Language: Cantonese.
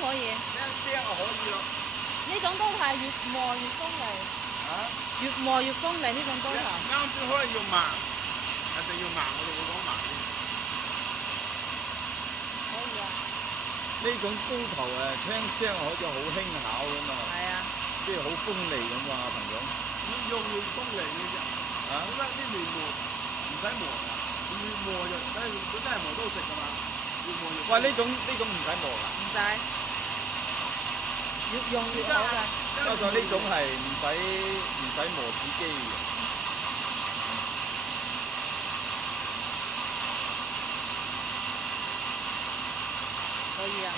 可以。輕就可以咯。呢種刀頭係越磨越鋒利。啊？越磨越鋒利呢種刀頭。啱先可能要慢，一定要慢，我哋會講慢啲。可以啊。呢種刀頭聽聲好似好輕巧咁嘛。係啊。即係好鋒利咁嘛，彭總。越用越鋒利嘅啫。啊？點解啲面磨唔使磨㗎？越磨就佢真係磨刀石㗎嘛。越磨越。喂，呢種唔使磨㗎？唔使。越用越好嘅。加上呢種係唔使磨子機嘅。可以啊。